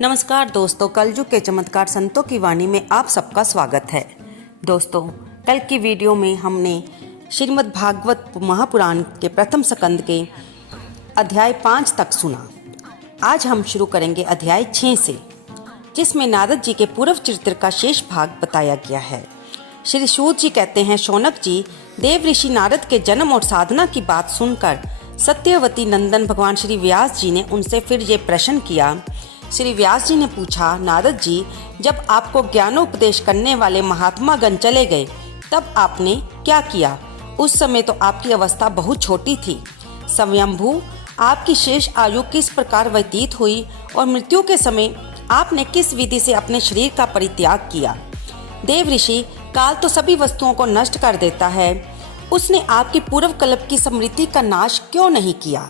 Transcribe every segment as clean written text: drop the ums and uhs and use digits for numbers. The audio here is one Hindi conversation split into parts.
नमस्कार दोस्तों, कलयुग के चमत्कार संतों की वाणी में आप सबका स्वागत है। दोस्तों, कल की वीडियो में हमने श्रीमद् भागवत महापुराण के प्रथम स्कंद के अध्याय 5 तक सुना। आज हम शुरू करेंगे अध्याय 6 से, जिसमें नारद जी के पूर्व चरित्र का शेष भाग बताया गया है। श्री सूत जी कहते हैं, शौनक जी, देव ऋषि नारद के जन्म और साधना की बात सुनकर सत्यवती नंदन भगवान श्री व्यास जी ने उनसे फिर ये प्रश्न किया। श्री व्यास जी ने पूछा, नारद जी, जब आपको ज्ञानोपदेश करने वाले महात्मा गण चले गए तब आपने क्या किया? उस समय तो आपकी अवस्था बहुत छोटी थी। स्वयंभू, आपकी शेष आयु किस प्रकार व्यतीत हुई और मृत्यु के समय आपने किस विधि से अपने शरीर का परित्याग किया? देव ऋषि, काल तो सभी वस्तुओं को नष्ट कर देता है, उसने आपकी पूर्व कल्प की स्मृति का नाश क्यों नहीं किया?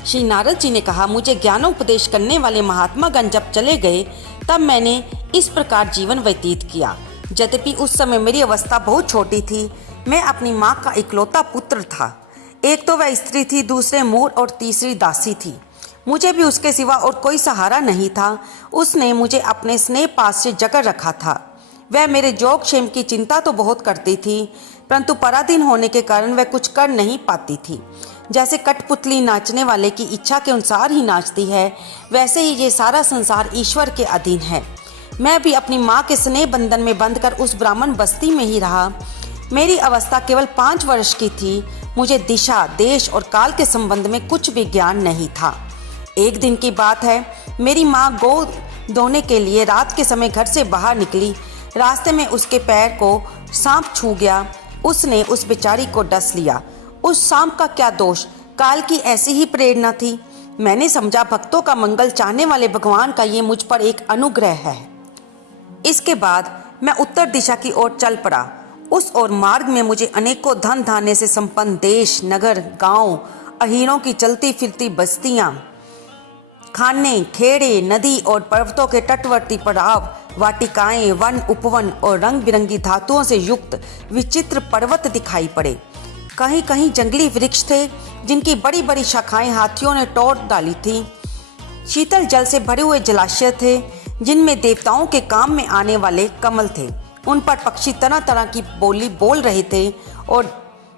श्री नारद जी ने कहा, मुझे ज्ञानोपदेश करने वाले महात्मा गण जब चले गए तब मैंने इस प्रकार जीवन व्यतीत किया। यद्यपि उस समय मेरी अवस्था बहुत छोटी थी। मैं अपनी माँ का इकलौता पुत्र था। एक तो वह स्त्री थी, दूसरे मोर और तीसरी दासी थी। मुझे भी उसके सिवा और कोई सहारा नहीं था। उसने मुझे अपने स्नेह पास से जकड़ रखा था। वह मेरे जोग क्षेम की चिंता तो बहुत करती थी, परंतु पराधीन होने के कारण वह कुछ कर नहीं पाती थी। जैसे कठपुतली नाचने वाले की इच्छा के अनुसार ही नाचती है, वैसे ही ये सारा संसार ईश्वर के अधीन है। मैं भी अपनी माँ के स्नेह बंधन में बंधकर उस ब्राह्मण बस्ती में ही रहा। मेरी अवस्था केवल 5 वर्ष की थी। मुझे दिशा, देश और काल के संबंध में कुछ भी ज्ञान नहीं था। एक दिन की बात है, मेरी माँ गौ धोने के लिए रात के समय घर से बाहर निकली। रास्ते में उसके पैर को सांप छू गया। उसने उस बेचारी को डस लिया। उस सांप का क्या दोष? काल की ऐसी ही प्रेरणा थी। मैंने समझा भक्तों का मंगल चाहने वाले भगवान का ये मुझ पर एक अनुग्रह है। इसके बाद मैं उत्तर दिशा की ओर चल पड़ा। उस ओर मार्ग में मुझे अनेकों धन धान्य से संपन्न देश, नगर, गांव, अहीरों की चलती फिरती बस्तियां, खाने, खेड़े, नदी और पर्वतों के तटवर्ती पड़ाव, वाटिकाएं, वन, उपवन और रंग बिरंगी धातुओं से युक्त विचित्र पर्वत दिखाई पड़े। कहीं कहीं जंगली वृक्ष थे जिनकी बड़ी बड़ी शाखाएं हाथियों ने तोड़ डाली थी। शीतल जल से भरे हुए जलाशय थे जिनमें देवताओं के काम में आने वाले कमल थे। उन पर पक्षी तरह तरह की बोली बोल रहे थे और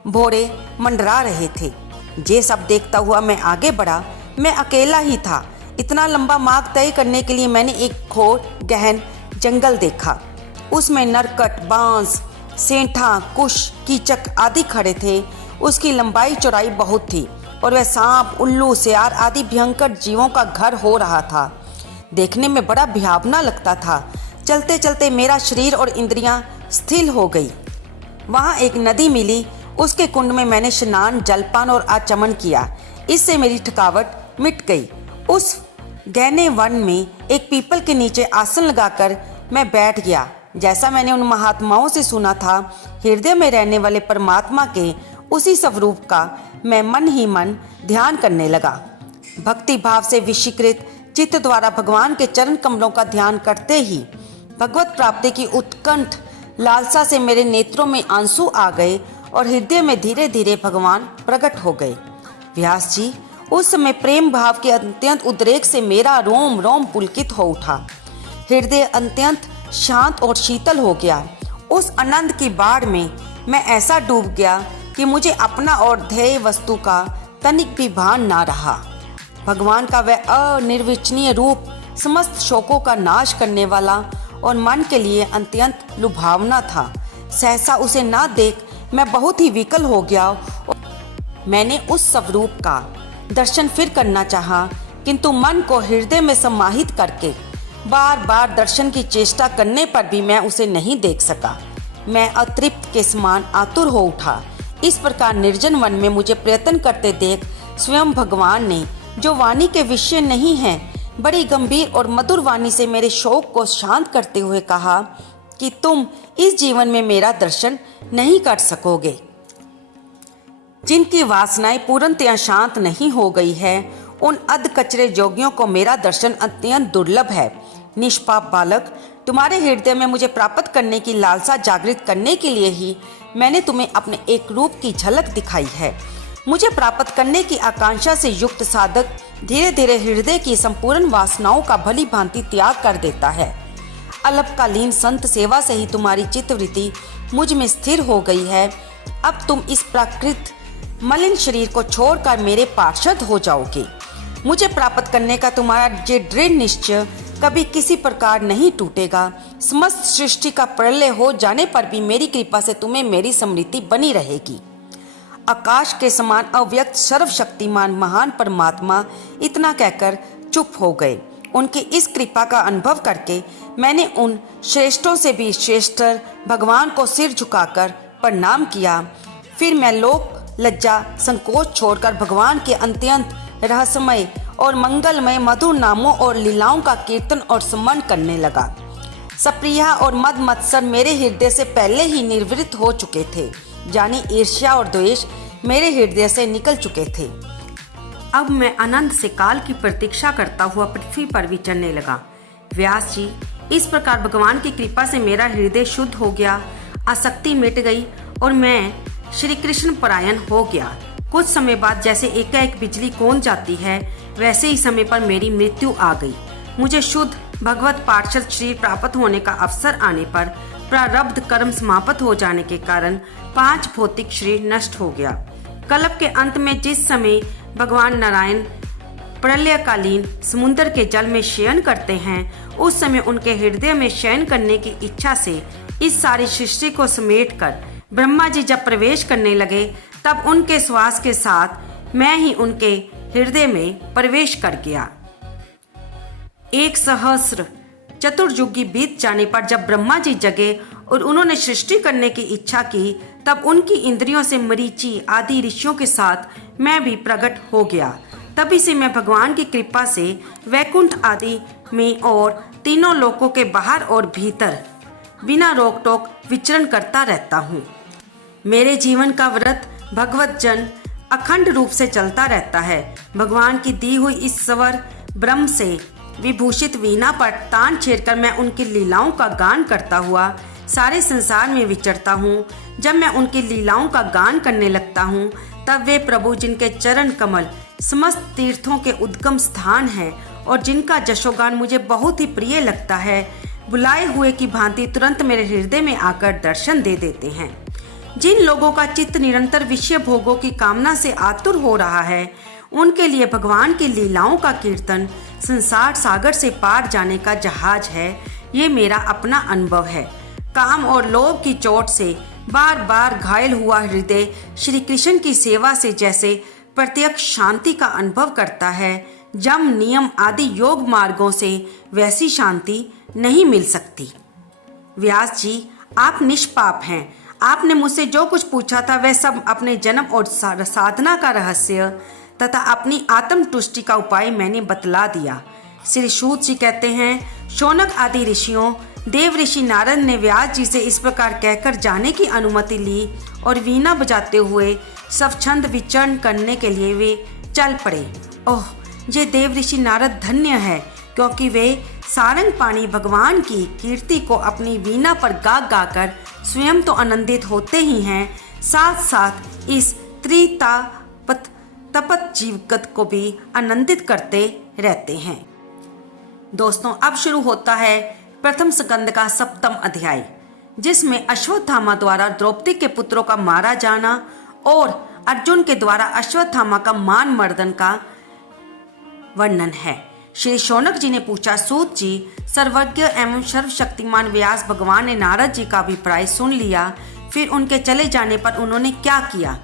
भौरे मंडरा रहे थे। ये सब देखता हुआ मैं आगे बढ़ा। मैं अकेला ही था। इतना लंबा मार्ग तय करने के लिए मैंने एक घोर गहन जंगल देखा। उसमें नरकट, बांस, सेंठा, कुश, कीचक आदि खड़े थे। उसकी लंबाई चौड़ाई बहुत थी और वह सांप, उल्लू, सियार आदि भयंकर जीवों का घर हो रहा था। देखने में बड़ा भयावना लगता था। चलते चलते मेरा शरीर और इंद्रियां स्थिर हो गई। वहाँ एक नदी मिली। उसके कुंड में मैंने स्नान, जलपान और आचमन किया। इससे मेरी थकावट मिट गई। उस गहने वन में एक पीपल के नीचे आसन लगाकर मैं बैठ गया। जैसा मैंने उन महात्माओं से सुना था, हृदय में रहने वाले परमात्मा के उसी स्वरूप का मैं मन ही मन ध्यान करने लगा। भक्ति भाव से विशीकृत चित्त द्वारा भगवान के चरण कमलों का ध्यान करते ही भगवत प्राप्ति की उत्कंठ लालसा से मेरे नेत्रों में आंसू आ गए और हृदय में धीरे धीरे भगवान प्रकट हो गए। व्यास जी, उस समय प्रेम भाव के अत्यंत उद्रेक से मेरा रोम रोम पुलकित हो उठा। हृदय अत्यंत शांत और शीतल हो गया। उस आनंद की बाढ़ में मैं ऐसा डूब गया कि मुझे अपना और ध्येय वस्तु का तनिक भी भान ना रहा। भगवान का वह अनिर्वचनीय रूप समस्त शोकों का नाश करने वाला और मन के लिए अत्यंत लुभावना था। सहसा उसे ना देख मैं बहुत ही विकल हो गया। मैंने उस स्वरूप का दर्शन फिर करना चाहा, किंतु मन को हृदय में समाहित करके बार बार दर्शन की चेष्टा करने पर भी मैं उसे नहीं देख सका। मैं अतृप्त के समान आतुर हो उठा। इस प्रकार निर्जन वन में मुझे प्रयत्न करते देख स्वयं भगवान ने, जो वाणी के विषय नहीं है, बड़ी गंभीर और मधुर वाणी से मेरे शोक को शांत करते हुए कहा कि तुम इस जीवन में मेरा दर्शन नहीं कर सकोगे। जिनकी वासनाएं पूर्णतया शांत नहीं हो गई है, उन अध कचरे जोगियों को मेरा दर्शन अत्यंत दुर्लभ है। निष्पाप बालक, तुम्हारे हृदय में मुझे प्राप्त करने की लालसा जागृत करने के लिए ही मैंने तुम्हें अपने एक रूप की झलक दिखाई है। मुझे प्राप्त करने की आकांक्षा से युक्त साधक धीरे धीरे हृदय की संपूर्ण वासनाओं का भली भांति त्याग कर देता है। अल्पकालीन संत सेवा से ही तुम्हारी चित्तवृत्ति मुझ में स्थिर हो गई है। अब तुम इस प्राकृत मलिन शरीर को छोड़कर मेरे पार्षद हो जाओगे। मुझे प्राप्त करने का तुम्हारा ये दृढ़ निश्चय कभी किसी प्रकार नहीं टूटेगा। समस्त सृष्टि का प्रलय हो जाने पर भी मेरी कृपा से तुम्हें मेरी स्मृति बनी रहेगी। आकाश के समान अव्यक्त सर्वशक्तिमान महान परमात्मा इतना कहकर चुप हो गए। उनकी इस कृपा का अनुभव करके मैंने उन श्रेष्ठों से भी श्रेष्ठतर भगवान को सिर झुकाकर प्रणाम किया। फिर मैं लोक लज्जा संकोच छोड़कर भगवान के अत्यंत रहस्यमय और मंगलमय मधुर नामों और लीलाओं का कीर्तन और स्मरण करने लगा। सप्रिया और मद मत्सर मेरे हृदय से पहले ही निर्वृत्त हो चुके थे, यानी ईर्ष्या और द्वेष मेरे हृदय से निकल चुके थे। अब मैं आनंद से काल की प्रतीक्षा करता हुआ पृथ्वी पर विचरने लगा। व्यास जी, इस प्रकार भगवान की कृपा से मेरा हृदय शुद्ध हो गया, आसक्ति मिट गई और मैं श्री कृष्ण परायण हो गया। कुछ समय बाद जैसे एकाएक बिजली कौंध जाती है, वैसे ही समय पर मेरी मृत्यु आ गई। मुझे शुद्ध भगवत पार्षद शरीर प्राप्त होने का अवसर आने पर प्रारब्ध कर्म समाप्त हो जाने के कारण 5 भौतिक शरीर नष्ट हो गया। कल्प के अंत में जिस समय भगवान नारायण प्रलयकालीन समुद्र के जल में शयन करते हैं, उस समय उनके हृदय में शयन करने की इच्छा से इस सारी सृष्टि को समेटकर ब्रह्मा जी जब प्रवेश करने लगे, तब उनके श्वास के साथ मैं ही उनके हृदय में प्रवेश कर गया। 1 सहस्र चतुर्युगी बीत जाने पर जब ब्रह्मा जी जगे और उन्होंने सृष्टि करने की इच्छा की, तब उनकी इंद्रियों से मरीचि आदि ऋषियों के साथ मैं भी प्रकट हो गया। तभी से मैं भगवान की कृपा से वैकुंठ आदि में और तीनों लोकों के बाहर और भीतर बिना रोक टोक विचरण करता रहता हूँ। मेरे जीवन का व्रत भगवत जन अखंड रूप से चलता रहता है। भगवान की दी हुई इस स्वर ब्रह्म से विभूषित वीणा पर तान छेड़कर मैं उनकी लीलाओं का गान करता हुआ सारे संसार में विचरता हूँ। जब मैं उनकी लीलाओं का गान करने लगता हूँ, तब वे प्रभु जिनके चरण कमल समस्त तीर्थों के उद्गम स्थान है और जिनका जशोगान मुझे बहुत ही प्रिय लगता है, बुलाए हुए की भांति तुरंत मेरे हृदय में आकर दर्शन दे देते हैं। जिन लोगों का चित्त निरंतर विषय भोगों की कामना से आतुर हो रहा है, उनके लिए भगवान की लीलाओं का कीर्तन संसार सागर से पार जाने का जहाज है। ये मेरा अपना अनुभव है। काम और लोभ की चोट से बार बार घायल हुआ हृदय श्री कृष्ण की सेवा से जैसे प्रत्यक्ष शांति का अनुभव करता है। जम नियम आदि योग मार्गों से वैसी शांति नहीं मिल सकती। व्यास जी, आप निष्पाप हैं। आपने मुझसे जो कुछ पूछा था वह सब अपने जन्म और साधना का रहस्य तथा अपनी आत्म तुष्टि का उपाय मैंने बतला दिया। श्री सूत जी कहते हैं, शौनक आदि ऋषियों देव ऋषि नारद ने व्यास जी से इस प्रकार कहकर जाने की अनुमति ली और वीणा बजाते हुए स्वच्छंद विचरण करने के लिए वे चल पड़े। ओह, ये देव ऋषि नारद धन्य है, क्योंकि वे सारंग पाणी भगवान की कीर्ति को अपनी वीणा पर गा गाकर स्वयं तो आनंदित होते ही हैं, साथ साथ इस त्रितापत तपत जीवगत को भी आनंदित करते रहते हैं। दोस्तों, अब शुरू होता है प्रथम स्कंद का 7वां अध्याय, जिसमें अश्वत्थामा द्वारा द्रौपदी के पुत्रों का मारा जाना और अर्जुन के द्वारा अश्वत्थामा का मान मर्दन का वर्णन है। श्री शौनक जी ने पूछा, सूत जी, सर्वज्ञ एवं सर्वशक्तिमान व्यास भगवान ने नारद जी का अभिप्राय सुन लिया, फिर उनके चले जाने पर उन्होंने क्या किया?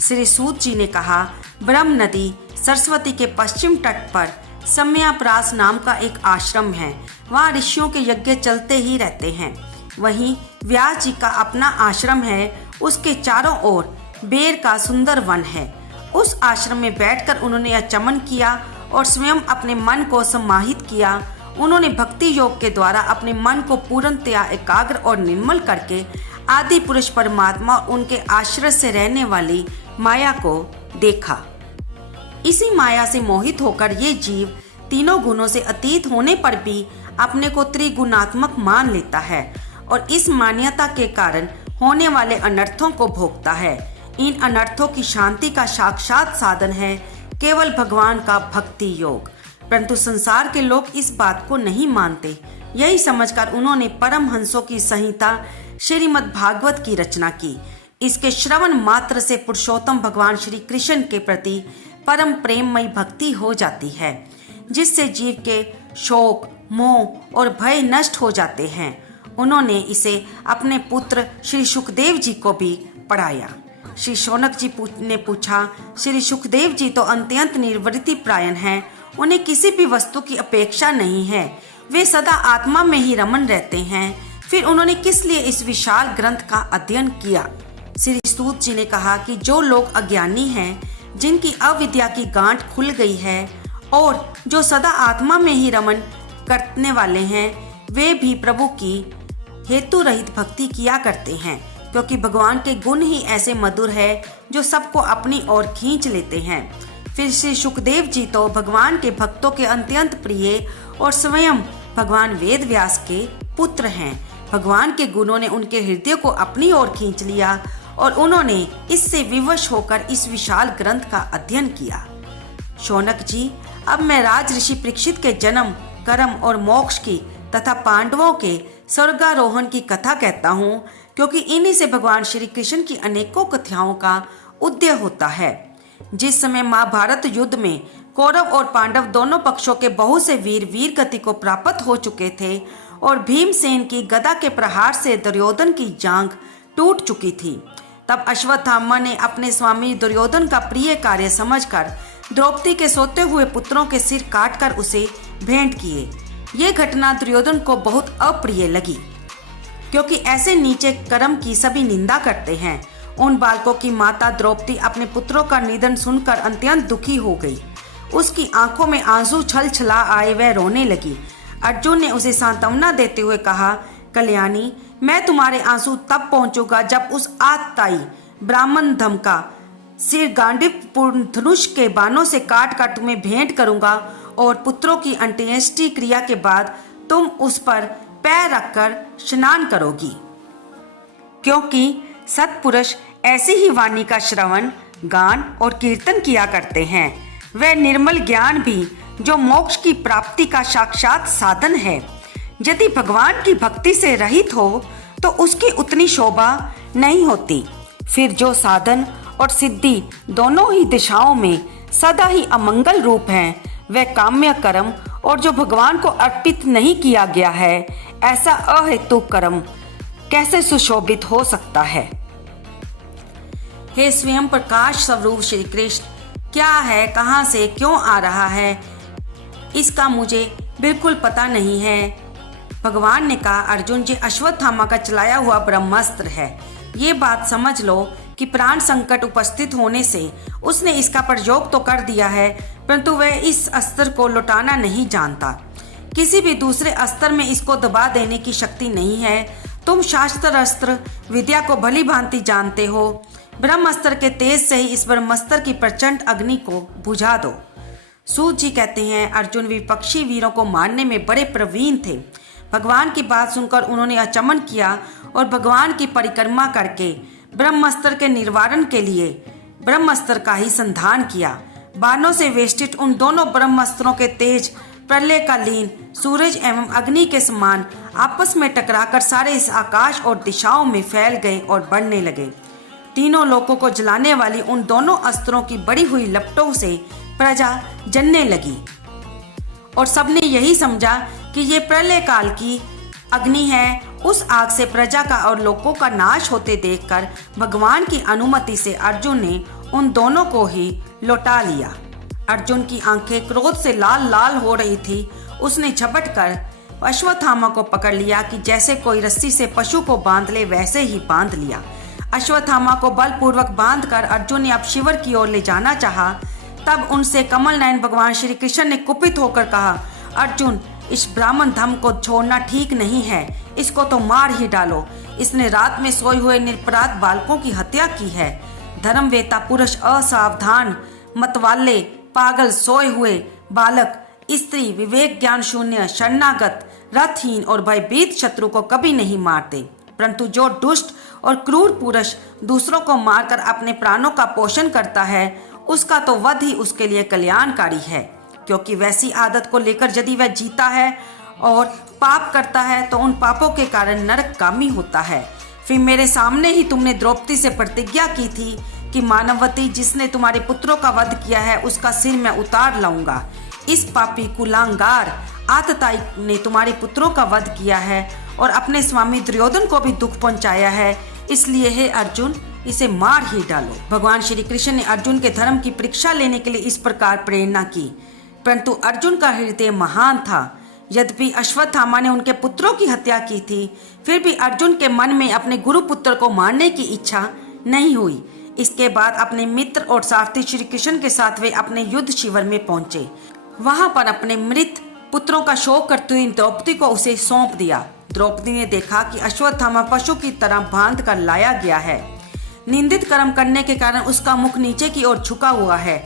श्री सूत जी ने कहा, ब्रह्म नदी सरस्वती के पश्चिम तट पर सम्याप्रास नाम का एक आश्रम है। वहाँ ऋषियों के यज्ञ चलते ही रहते हैं। वहीं व्यास जी का अपना आश्रम है। उसके चारों ओर बेर का सुंदर वन है। उस आश्रम में बैठकर उन्होंने अचमन किया और स्वयं अपने मन को समाहित किया। उन्होंने भक्ति योग के द्वारा अपने मन को पूर्णतया एकाग्र और निर्मल करके आदि पुरुष परमात्मा और उनके आश्रय से रहने वाली माया को देखा। इसी माया से मोहित होकर ये जीव तीनों गुणों से अतीत होने पर भी अपने को त्रिगुणात्मक मान लेता है और इस मान्यता के कारण होने वाले अनर्थों को भोगता है। इन अनर्थों की शांति का साक्षात साधन है केवल भगवान का भक्ति योग। परंतु संसार के लोग इस बात को नहीं मानते। यही समझकर उन्होंने परमहंसों की संहिता श्रीमद् भागवत की रचना की। इसके श्रवण मात्र से पुरुषोत्तम भगवान श्री कृष्ण के प्रति परम प्रेममयी भक्ति हो जाती है, जिससे जीव के शोक, मोह और भय नष्ट हो जाते हैं। उन्होंने इसे अपने पुत्र श्री सुखदेव जी को भी पढ़ाया। श्री शौनक जी ने पूछा, श्री सुखदेव जी तो अत्यंत निर्वृत्ति प्रायण हैं, उन्हें किसी भी वस्तु की अपेक्षा नहीं है, वे सदा आत्मा में ही रमन रहते हैं, फिर उन्होंने किस लिए इस विशाल ग्रंथ का अध्ययन किया? श्री सूत जी ने कहा कि जो लोग अज्ञानी हैं, जिनकी अविद्या की गांठ खुल गई है और जो सदा आत्मा में ही रमन करने वाले हैं, वे भी प्रभु की हेतु रहित भक्ति किया करते हैं, क्योंकि भगवान के गुण ही ऐसे मधुर है जो सबको अपनी ओर खींच लेते हैं। फिर श्री सुखदेव जी तो भगवान के भक्तों के अत्यंत प्रिय और स्वयं भगवान वेद व्यास के पुत्र हैं। भगवान के गुणों ने उनके हृदय को अपनी ओर खींच लिया और उन्होंने इससे विवश होकर इस विशाल ग्रंथ का अध्ययन किया। शौनक जी, अब मैं राज ऋषि परीक्षित के जन्म, कर्म और मोक्ष की तथा पांडवों के स्वर्गारोहण की कथा कहता हूँ, क्योंकि इन्हीं से भगवान श्री कृष्ण की अनेकों कथाओं का उदय होता है। जिस समय महाभारत युद्ध में कौरव और पांडव दोनों पक्षों के बहुत से वीर गति को प्राप्त हो चुके थे और भीमसेन की गदा के प्रहार से दुर्योधन की जांघ टूट चुकी थी, तब अश्वत्थामा ने अपने स्वामी दुर्योधन का प्रिय कार्य समझकर द्रौपदी के सोते हुए पुत्रों के सिर काटकर उसे भेंट किए। ये घटना दुर्योधन को बहुत अप्रिय लगी, क्योंकि ऐसे नीचे कर्म की सभी निंदा करते हैं। उन बालकों की माता द्रौपदी अपने पुत्रों का निधन सुनकर अत्यंत दुखी हो गई। उसकी आंखों में आंसू छल छला आए, वह रोने लगी। अर्जुन ने उसे सांत्वना देते हुए कहा, कल्याणी, मैं तुम्हारे आंसू तब पहुंचूंगा जब उस आतताई ब्राह्मण धम का सिर गांडीव धनुष के बाणों से काट कर तुम्हें भेंट करूंगा और पुत्रों की अंत्येष्टि क्रिया के बाद तुम उस पर पैर रखकर स्नान करोगी, क्योंकि सत्पुरुष ऐसी ही वाणी का श्रवण, गान और कीर्तन किया करते हैं। वह निर्मल ज्ञान भी जो मोक्ष की प्राप्ति का साक्षात साधन है, यदि भगवान की भक्ति से रहित हो तो उसकी उतनी शोभा नहीं होती। फिर जो साधन और सिद्धि दोनों ही दिशाओं में सदा ही अमंगल रूप हैं, वह काम्य कर्म और जो भगवान को अर्पित नहीं किया गया है, ऐसा अहेतु कर्म कैसे सुशोभित हो सकता है? हे स्वयं प्रकाश स्वरूप श्री कृष्ण, क्या है, कहाँ से, क्यों आ रहा है, इसका मुझे बिल्कुल पता नहीं है। भगवान ने कहा, अर्जुन जी, अश्वत्थामा का चलाया हुआ ब्रह्मास्त्र है। ये बात समझ लो कि प्राण संकट उपस्थित होने से उसने इसका प्रयोग तो कर दिया है, परंतु वह इस अस्त्र को लौटाना नहीं जानता। किसी भी दूसरे अस्त्र में इसको दबा देने की शक्ति नहीं है। तुम शास्त्र अस्त्र विद्या को भली भांति जानते हो। ब्रह्मास्त्र के तेज से ही इस ब्रह्मास्त्र की प्रचंड अग्नि को बुझा दो। सूत जी कहते हैं, अर्जुन विपक्षी वीरों को मारने में बड़े प्रवीण थे। भगवान की बात सुनकर उन्होंने अचमन किया और भगवान की परिक्रमा करके ब्रह्मास्त्र के निवारण के लिए ब्रह्मास्त्र का ही संधान किया। बाणों से वेष्टित उन दोनों ब्रह्मास्त्रों के तेज प्रलयकालीन सूरज एवं अग्नि के समान आपस में टकराकर सारे इस आकाश और दिशाओं में फैल गए और बढ़ने लगे। तीनों लोकों को जलाने वाली उन दोनों अस्त्रों की बड़ी हुई लपटों से प्रजा जलने लगी और सबने यही समझा कि ये प्रलय काल की अग्नि है। उस आग से प्रजा का और लोकों का नाश होते देखकर भगवान की अनुमति से अर्जुन ने उन दोनों को ही लौटा लिया। अर्जुन की आंखें क्रोध से लाल लाल हो रही थी। उसने झपट कर अश्वत्थामा को पकड़ लिया कि जैसे कोई रस्सी से पशु को बांध ले, वैसे ही बांध लिया। अश्वत्थामा को बलपूर्वक बांधकर अर्जुन ने अब शिविर की ओर ले जाना चाहा। तब उनसे कमल नयन भगवान श्री कृष्ण ने कुपित होकर कहा, अर्जुन, इस ब्राह्मण धम को छोड़ना ठीक नहीं है, इसको तो मार ही डालो। इसने रात में सोए हुए निरपराध बालकों की हत्या की है। धर्मवेता पुरुष, असावधान, मतवाले, पागल, सोए हुए बालक, स्त्री, विवेक ज्ञान शून्य, शरणागत, रथहीन और भयभीत शत्रु को कभी नहीं मारते, परंतु जो दुष्ट और क्रूर पुरुष दूसरों को मारकर अपने प्राणों का पोषण करता है, उसका तो वध ही उसके लिए कल्याणकारी है, क्योंकि वैसी आदत को लेकर यदि वह जीता है और पाप करता है तो उन पापों के कारण नरकगामी होता है। फिर मेरे सामने ही तुमने द्रौपदी से प्रतिज्ञा की थी कि मानवती, जिसने तुम्हारे पुत्रों का वध किया है उसका सिर मैं उतार लाऊंगा। इस पापी कुलांगार आतताई ने तुम्हारे पुत्रों का वध किया है और अपने स्वामी दुर्योधन को भी दुख पहुंचाया है, इसलिए हे अर्जुन, इसे मार ही डालो। भगवान श्री कृष्ण ने अर्जुन के धर्म की परीक्षा लेने के लिए इस प्रकार प्रेरणा की, परंतु अर्जुन का हृदय महान था। यद्यपि अश्वत्थामा ने उनके पुत्रों की हत्या की थी, फिर भी अर्जुन के मन में अपने गुरु पुत्र को मारने की इच्छा नहीं हुई। इसके बाद अपने मित्र और सारथी श्री कृष्ण के साथ वे अपने युद्ध शिविर में पहुंचे। वहां पर अपने मृत पुत्रों का शोक करते हुए द्रौपदी को उसे सौंप दिया। द्रौपदी ने देखा कि अश्वत्थामा पशु की तरह बांध कर लाया गया है। निंदित कर्म करने के कारण उसका मुख नीचे की ओर झुका हुआ है।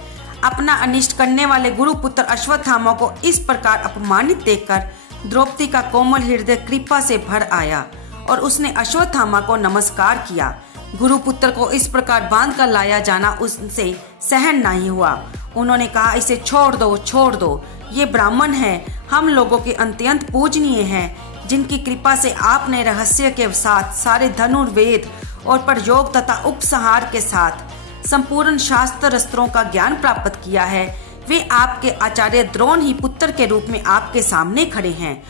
अपना अनिष्ट करने वाले गुरु पुत्र अश्वत्थामा को इस प्रकार अपमानित देखकर द्रौपदी का कोमल हृदय कृपा से भर आया और उसने अश्वत्थामा को नमस्कार किया। गुरु पुत्र को इस प्रकार बांध कर लाया जाना उससे सहन नहीं हुआ। उन्होंने कहा, इसे छोड़ दो, छोड़ दो, ये ब्राह्मण है, हम लोगों के अत्यंत पूजनीय हैं, जिनकी कृपा से आपने रहस्य के साथ सारे धनुर्वेद और प्रयोग तथा उपसंहार के साथ संपूर्ण शास्त्र अस्त्रों का ज्ञान प्राप्त किया है। वे आपके आचार्य द्रोण ही पुत्र के रूप में आपके सामने खड़े हैं।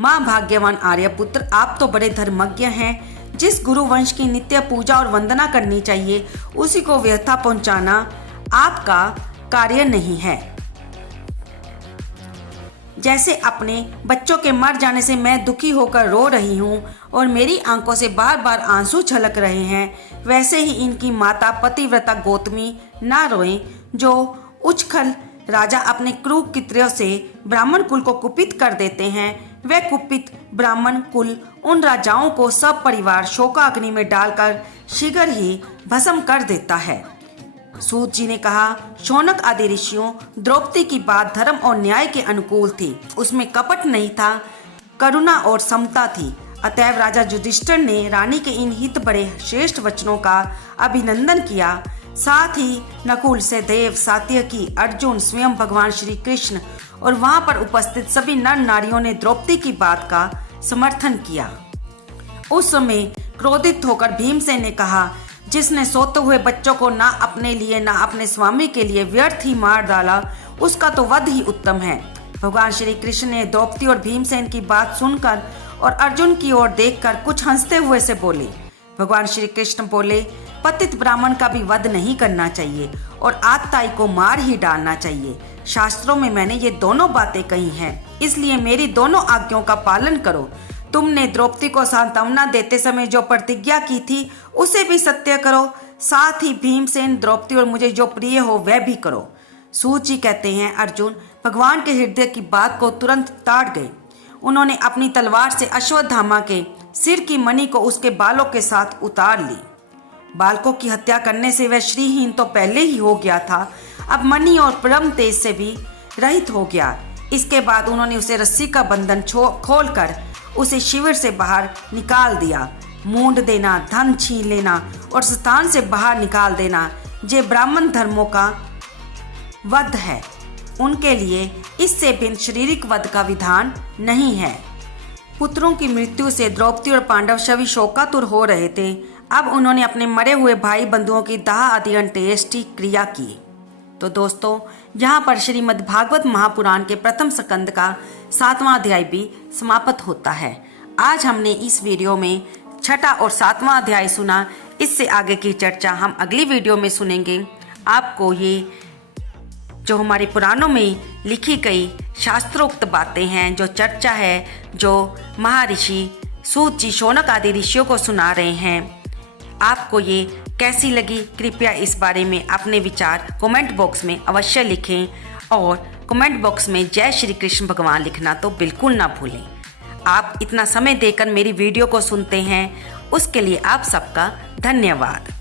माँ भाग्यवान आर्यपुत्र, आप तो बड़े धर्मज्ञ हैं। जिस गुरु वंश की नित्य पूजा और वंदना करनी चाहिए, उसी को व्यथा पहुंचाना आपका कार्य नहीं है। जैसे अपने बच्चों के मर जाने से मैं दुखी होकर रो रही हूँ और मेरी आंखों से बार बार आंसू छलक रहे हैं, वैसे ही इनकी माता पतिव्रता गौतमी ना रोएं। जो उच्छल राजा अपने क्रूर कृत्यों से ब्राह्मण कुल को कुपित कर देते हैं, वह कुपित ब्राह्मण कुल उन राजाओं को सब परिवार शोकाग्नि में डालकर शीघ्र ही भस्म कर देता है। सूत जी ने कहा, शौनक आदि ऋषियों, द्रौपदी की बात धर्म और न्याय के अनुकूल थी। उसमें कपट नहीं था, करुणा और समता थी। अतएव राजा युधिष्ठिर ने रानी के इन हित बड़े श्रेष्ठ वचनों का अभिनंदन किया। साथ ही नकुल, सहदेव, सात्यकी, अर्जुन, स्वयं भगवान श्री कृष्ण और वहां पर उपस्थित सभी नर नारियों ने द्रौपदी की बात का समर्थन किया। उस समय क्रोधित होकर भीमसेन ने कहा, जिसने सोते हुए बच्चों को ना अपने लिए ना अपने स्वामी के लिए व्यर्थ ही मार डाला, उसका तो वध ही उत्तम है। भगवान श्री कृष्ण ने द्रौपदी और भीमसेन की बात सुनकर और अर्जुन की ओर देखकर कुछ हंसते हुए से बोले। भगवान श्री कृष्ण बोले, पतित ब्राह्मण का भी वध नहीं करना चाहिए और आतताई को मार ही डालना चाहिए। शास्त्रों में मैंने ये दोनों बातें कही हैं, इसलिए मेरी दोनों आज्ञाओं का पालन करो। तुमने द्रौपदी को सांत्वना देते समय जो प्रतिज्ञा की थी, उसे भी सत्य करो। साथ ही भीमसेन, द्रौपदी और मुझे जो प्रिय हो वह भी करो। सूत जी कहते हैं, अर्जुन भगवान के हृदय की बात को तुरंत ताड़ गए। उन्होंने अपनी तलवार से अश्वत्थामा के सिर की मणि को उसके बालों के साथ उतार ली। बालकों की हत्या करने से वह श्रीहीन तो पहले ही हो गया था, अब मणि और परम तेज से भी रहित हो गया। इसके बाद उन्होंने उसे रस्सी का बंधन खोलकर उसे शिविर से बाहर निकाल दिया। मूंड देना, धन छीन लेना और स्थान से बाहर निकाल देना, ये ब्राह्मण धर्मों का वध है। उनके लिए इससे भिन्न शारीरिक वध का विधान नहीं है। पुत्रों की मृत्यु से द्रौपदी और पांडव सभी शोकातुर हो रहे थे। अब उन्होंने अपने मरे हुए भाई बंधुओं की दाह आदि अंत्येष्टि क्रिया की। तो दोस्तों, यहाँ पर श्रीमद् भागवत महापुराण के प्रथम स्कंद का 7वां अध्याय भी समाप्त होता है। आज हमने इस वीडियो में 6ठा और 7वां अध्याय सुना। इससे आगे की चर्चा हम अगली वीडियो में सुनेंगे। आपको ये जो हमारे पुराणों में लिखी गई शास्त्रोक्त बातें हैं, जो चर्चा है, जो महर्षि सूत जी शौनक आदि ऋषियों को सुना रहे हैं, आपको ये कैसी लगी? कृपया इस बारे में अपने विचार कमेंट बॉक्स में अवश्य लिखें और कमेंट बॉक्स में जय श्री कृष्ण भगवान लिखना तो बिल्कुल ना भूलें। आप इतना समय देकर मेरी वीडियो को सुनते हैं, उसके लिए आप सबका धन्यवाद।